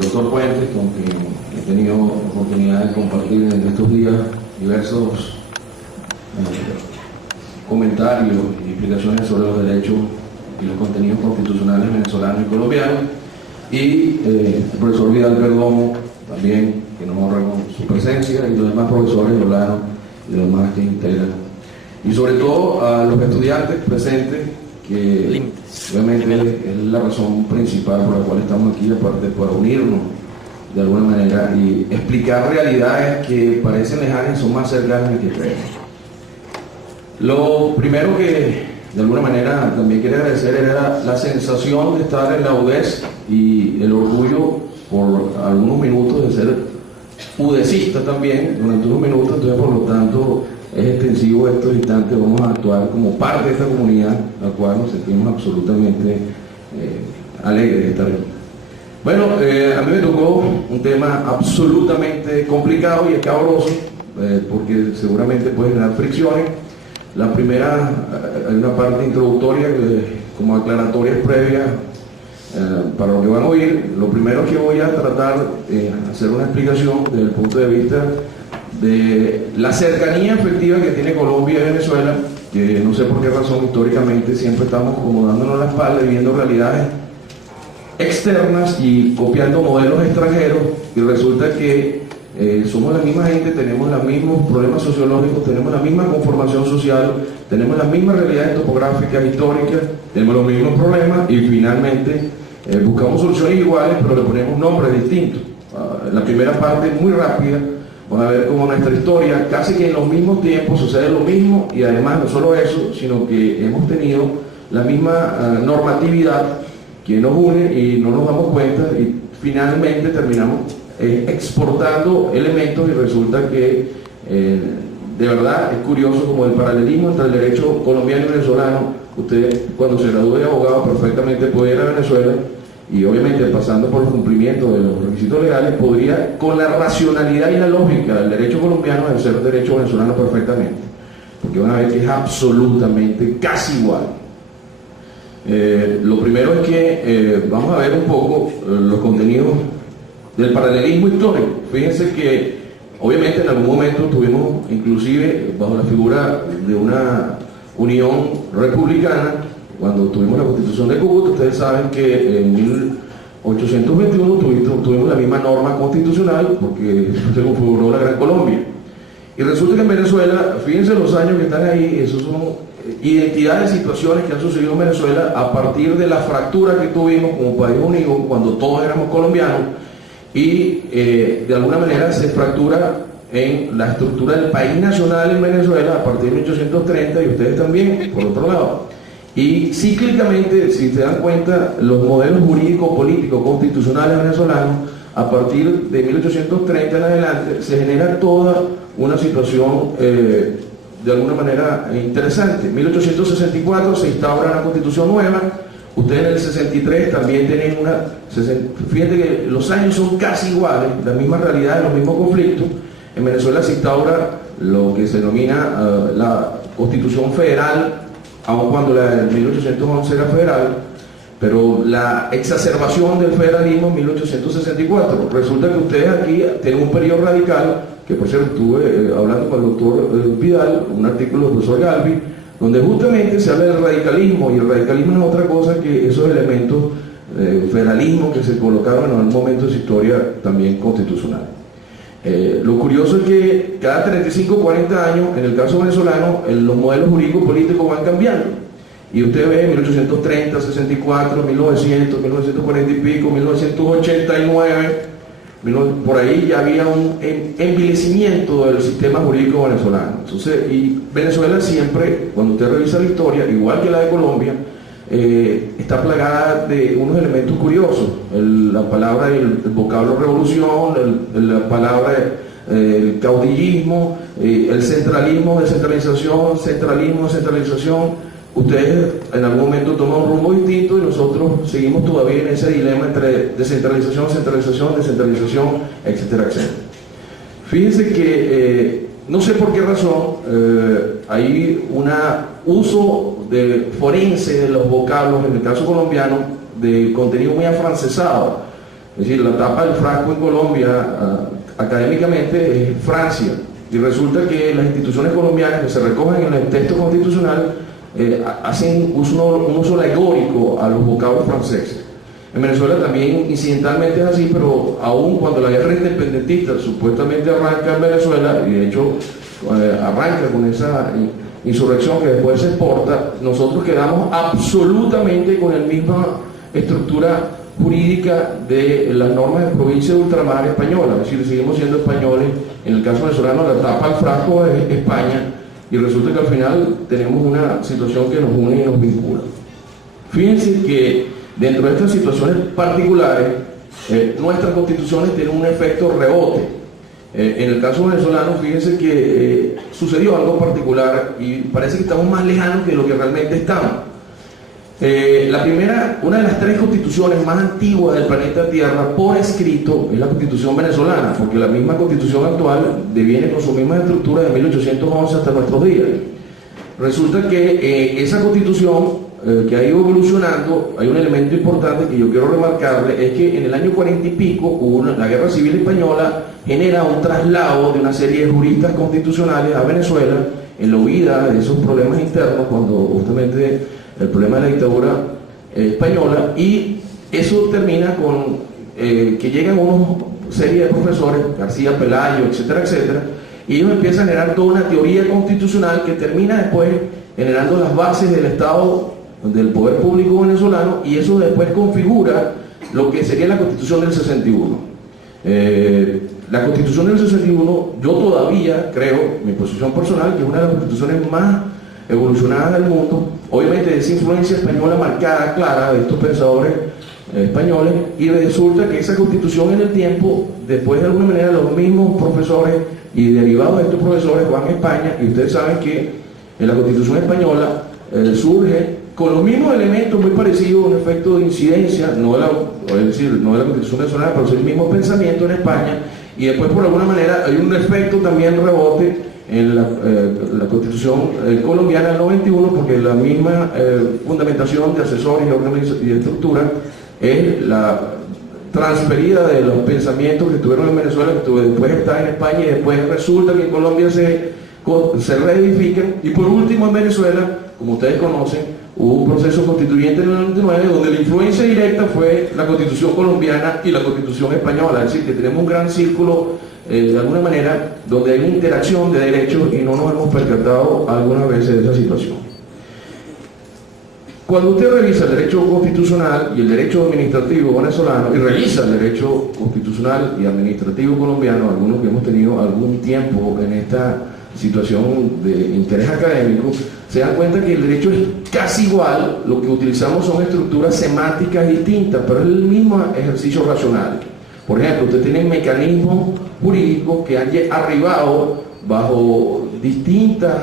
doctor Puentes, con quien he tenido oportunidad de compartir en estos días diversos comentarios y explicaciones sobre los derechos y los contenidos constitucionales venezolanos y colombianos, y el profesor Vidal Perdomo también, que nos honra con su presencia, y los demás profesores Rolano y los demás que integran, y sobre todo a los estudiantes presentes, que obviamente es la razón principal por la cual estamos aquí, aparte para unirnos de alguna manera y explicar realidades que parecen lejanas y son más cercanas de que creemos. Lo primero que de alguna manera también quería agradecer era la sensación de estar en la UDES y el orgullo por algunos minutos de ser udecista también durante unos minutos. Entonces, por lo tanto, es extensivo estos instantes. Vamos a actuar como parte de esta comunidad, la cual nos sentimos absolutamente alegres de estar aquí. Bueno, a mí me tocó un tema absolutamente complicado y escabroso, porque seguramente puede generar fricciones. La primera, hay una parte introductoria como aclaratorias previas para lo que van a oír. Lo primero que voy a tratar de hacer una explicación desde el punto de vista de la cercanía efectiva que tiene Colombia y Venezuela, que no sé por qué razón históricamente siempre estamos como dándonos la espalda y viendo realidades externas y copiando modelos extranjeros, y resulta que somos la misma gente, tenemos los mismos problemas sociológicos, tenemos la misma conformación social, tenemos las mismas realidades topográficas, históricas, tenemos los mismos problemas y finalmente buscamos soluciones iguales, pero le ponemos nombres distintos. La primera parte es muy rápida. Van a ver cómo nuestra historia, casi que en los mismos tiempos, sucede lo mismo, y además no solo eso, sino que hemos tenido la misma normatividad que nos une y no nos damos cuenta, y finalmente terminamos exportando elementos, y resulta que de verdad es curioso como el paralelismo entre el derecho colombiano y venezolano. Usted, cuando se gradúe de abogado, perfectamente puede ir a Venezuela y obviamente pasando por el cumplimiento de los requisitos legales podría, con la racionalidad y la lógica del derecho colombiano, ejercer el derecho venezolano perfectamente, porque van a ver que es absolutamente casi igual. Lo primero es que vamos a ver un poco los contenidos del paralelismo histórico. Fíjense que obviamente en algún momento tuvimos, inclusive bajo la figura de una unión republicana, cuando tuvimos la Constitución de Cúcuta. Ustedes saben que en 1821 tuvimos la misma norma constitucional, porque se configuró la Gran Colombia. Y resulta que en Venezuela, fíjense los años que están ahí, esos son identidades, situaciones que han sucedido en Venezuela a partir de la fractura que tuvimos como país unido cuando todos éramos colombianos, y de alguna manera se fractura en la estructura del país nacional en Venezuela a partir de 1830, y ustedes también, por otro lado. Y cíclicamente, si se dan cuenta, los modelos jurídicos, políticos, constitucionales venezolanos, a partir de 1830 en adelante, se genera toda una situación de alguna manera interesante. En 1864 se instaura una constitución nueva. Ustedes en el 63 también tienen una... Fíjate que los años son casi iguales, la misma realidad, los mismos conflictos. En Venezuela se instaura lo que se denomina la Constitución Federal, aun cuando la de 1811 era federal, pero la exacerbación del federalismo en 1864. Resulta que ustedes aquí tienen un periodo radical, que por cierto estuve hablando con el doctor Vidal, un artículo del profesor Galvi, donde justamente se habla del radicalismo, y el radicalismo no es otra cosa que esos elementos federalismo que se colocaron en un momento de su historia también constitucional. Lo curioso es que cada 35 o 40 años, en el caso venezolano, los modelos jurídicos políticos van cambiando. Y usted ve 1830, 64, 1900, 1940 y pico, 1989, por ahí ya había un envilecimiento del sistema jurídico venezolano. Entonces, y Venezuela siempre, cuando usted revisa la historia, igual que la de Colombia, está plagada de unos elementos curiosos. La palabra, el vocablo revolución, la palabra el caudillismo, el centralismo, descentralización, centralismo, descentralización. Ustedes en algún momento toman un rumbo distinto y nosotros seguimos todavía en ese dilema entre descentralización, centralización, descentralización, etcétera, etcétera. Fíjense que no sé por qué razón hay un uso de forense de los vocablos, en el caso colombiano, de contenido muy afrancesado. Es decir, la tapa del frasco en Colombia académicamente es Francia, y resulta que las instituciones colombianas que se recogen en el texto constitucional hacen un uso alegórico a los vocablos franceses. En Venezuela también incidentalmente es así, pero aún cuando la guerra independentista supuestamente arranca en Venezuela, y de hecho arranca con esa insurrección que después se exporta, nosotros quedamos absolutamente con la misma estructura jurídica de las normas de provincia de ultramar española, es decir, seguimos siendo españoles. En el caso venezolano, la tapa al frasco es España, y resulta que al final tenemos una situación que nos une y nos vincula. Fíjense que dentro de estas situaciones particulares, nuestras constituciones tienen un efecto rebote. En el caso venezolano, fíjense que sucedió algo particular y parece que estamos más lejanos de lo que realmente estamos. La primera, una de las 3 constituciones más antiguas del planeta Tierra por escrito es la Constitución venezolana, porque la misma constitución actual deviene con su misma estructura de 1811 hasta nuestros días. Resulta que esa constitución que ha ido evolucionando, hay un elemento importante que yo quiero remarcarle, es que en el año 40 y pico la Guerra Civil Española genera un traslado de una serie de juristas constitucionales a Venezuela en la huida de esos problemas internos, cuando justamente el problema de la dictadura española, y eso termina con que llegan una serie de profesores, García Pelayo, etcétera, etcétera, y ellos empiezan a generar toda una teoría constitucional que termina después generando las bases del Estado, del poder público venezolano, y eso después configura lo que sería la Constitución del 61. La Constitución del 61, yo todavía creo, mi posición personal, que es una de las constituciones más evolucionadas del mundo, obviamente de esa influencia española marcada, clara, de estos pensadores españoles, y resulta que esa constitución en el tiempo, después de alguna manera los mismos profesores y derivados de estos profesores van a España, y ustedes saben que en la constitución española surge con los mismos elementos muy parecidos, un efecto de incidencia, no de la constitución venezolana, pero es el mismo pensamiento en España, y después por alguna manera hay un efecto también rebote en la constitución colombiana del 91, porque la misma fundamentación de asesores y de estructura es la transferida de los pensamientos que estuvieron en Venezuela, que después están en España, y después resulta que en Colombia se reedifican, y por último en Venezuela, como ustedes conocen, hubo un proceso constituyente en el 99 donde la influencia directa fue la constitución colombiana y la constitución española, es decir, que tenemos un gran círculo de alguna manera donde hay una interacción de derechos y no nos hemos percatado algunas veces de esa situación. Cuando usted revisa el derecho constitucional y el derecho administrativo venezolano, y revisa el derecho constitucional y administrativo colombiano, algunos que hemos tenido algún tiempo en esta situación de interés académico, se dan cuenta que el derecho es casi igual, lo que utilizamos son estructuras semánticas distintas, pero es el mismo ejercicio racional. Por ejemplo, usted tiene mecanismos jurídicos que han arribado bajo distintas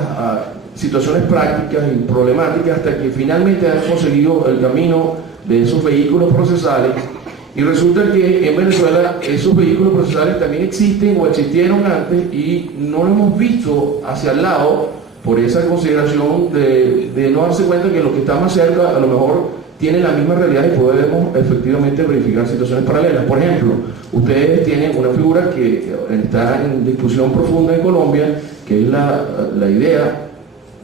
situaciones prácticas y problemáticas hasta que finalmente han conseguido el camino de esos vehículos procesales, y resulta que en Venezuela esos vehículos procesales también existen o existieron antes y no lo hemos visto hacia el lado por esa consideración de no darse cuenta que lo que está más cerca a lo mejor tiene la misma realidad y podemos efectivamente verificar situaciones paralelas. Por ejemplo, ustedes tienen una figura que está en discusión profunda en Colombia, que es la idea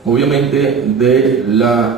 obviamente de la